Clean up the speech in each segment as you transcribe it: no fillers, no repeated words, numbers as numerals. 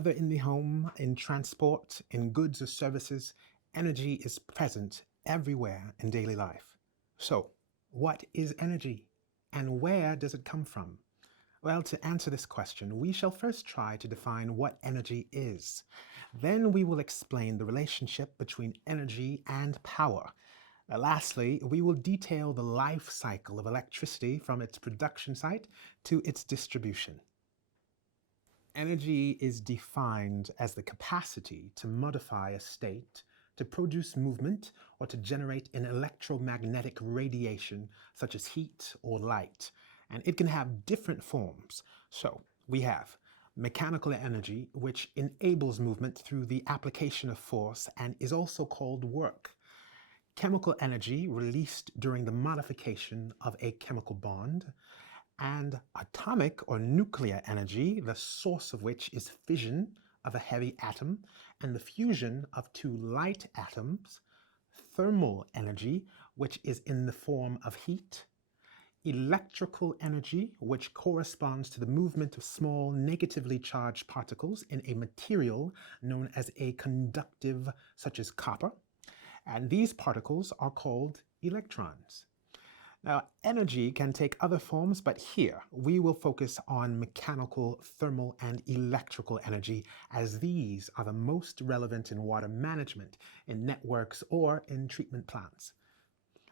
Whether in the home, in transport, in goods or services, energy is present everywhere in daily life. So, what is energy and where does it come from? Well, to answer this question, we shall first try to define what energy is. Then we will explain the relationship between energy and power. Lastly, we will detail the life cycle of electricity from its production site to its distribution. Energy is defined as the capacity to modify a state, to produce movement, or to generate an electromagnetic radiation such as heat or light. And it can have different forms. So we have mechanical energy, which enables movement through the application of force and is also called work. Chemical energy released during the modification of a chemical bond, and atomic or nuclear energy, the source of which is fission of a heavy atom and the fusion of two light atoms, thermal energy, which is in the form of heat, electrical energy, which corresponds to the movement of small negatively charged particles in a material known as a conductive, such as copper, and these particles are called electrons. Now, energy can take other forms, but here we will focus on mechanical, thermal, and electrical energy, as these are the most relevant in water management, in networks, or in treatment plants.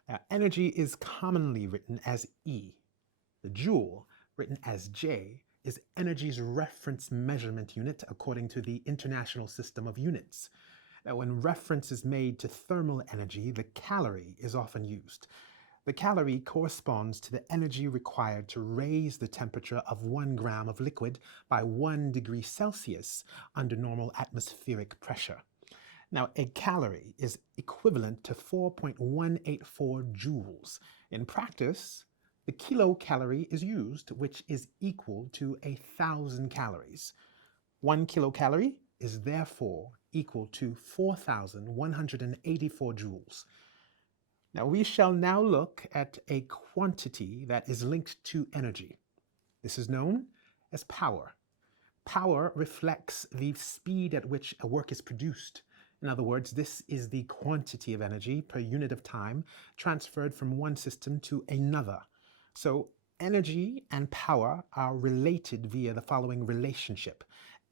Now, energy is commonly written as E. The joule, written as J, is energy's reference measurement unit according to the International System of Units. Now, when reference is made to thermal energy, the calorie is often used. The calorie corresponds to the energy required to raise the temperature of 1 gram of liquid by 1 degree Celsius under normal atmospheric pressure. Now, a calorie is equivalent to 4.184 joules. In practice, the kilocalorie is used, which is equal to 1,000 calories. 1 kilocalorie is therefore equal to 4,184 joules. Now, we shall now look at a quantity that is linked to energy. This is known as power. Power reflects the speed at which a work is produced. In other words, this is the quantity of energy per unit of time transferred from one system to another. So, energy and power are related via the following relationship.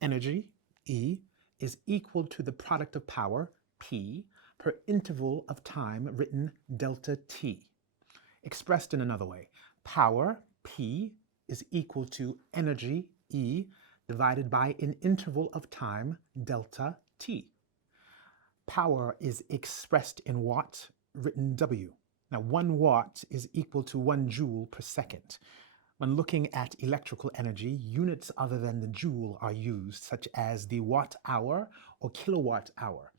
Energy, E, is equal to the product of power, P, per interval of time, written delta T. Expressed in another way, power, P, is equal to energy, E, divided by an interval of time, delta T. Power is expressed in watt, written W. Now, 1 watt is equal to 1 joule per second. When looking at electrical energy, units other than the joule are used, such as the watt hour or kilowatt hour.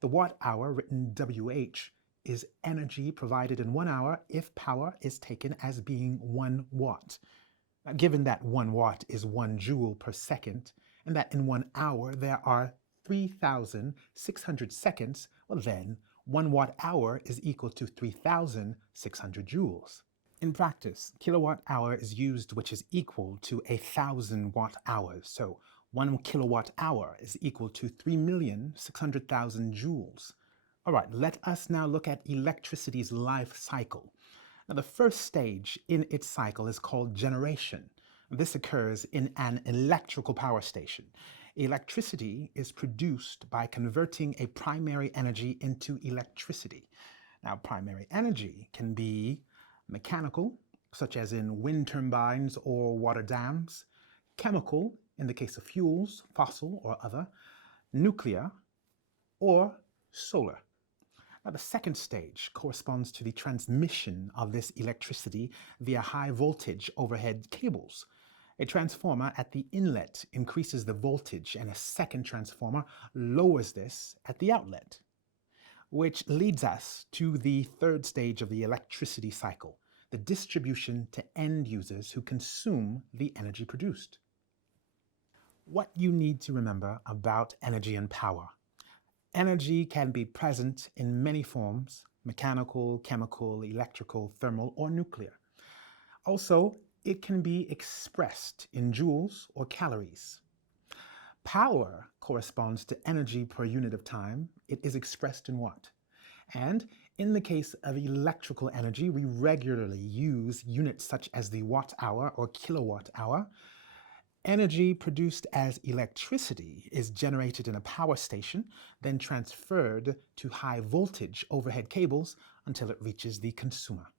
The watt hour, written WH, is energy provided in 1 hour if power is taken as being 1 watt. Now, given that 1 watt is 1 joule per second, and that in 1 hour there are 3,600 seconds, well then, 1 watt hour is equal to 3,600 joules. In practice, kilowatt hour is used, which is equal to 1,000 watt hours. So 1 kilowatt hour is equal to 3,600,000 joules. All right, let us now look at electricity's life cycle. Now, the first stage in its cycle is called generation. This occurs in an electrical power station. Electricity is produced by converting a primary energy into electricity. Now, primary energy can be mechanical, such as in wind turbines or water dams, chemical, in the case of fuels, fossil or other, nuclear, or solar. Now, the second stage corresponds to the transmission of this electricity via high voltage overhead cables. A transformer at the inlet increases the voltage, and a second transformer lowers this at the outlet, which leads us to the third stage of the electricity cycle, the distribution to end users who consume the energy produced. What you need to remember about energy and power. Energy can be present in many forms: mechanical, chemical, electrical, thermal, or nuclear. Also, it can be expressed in joules or calories. Power corresponds to energy per unit of time. It is expressed in watt. And in the case of electrical energy, we regularly use units such as the watt hour or kilowatt hour. Energy produced as electricity is generated in a power station, then transferred to high voltage overhead cables until it reaches the consumer.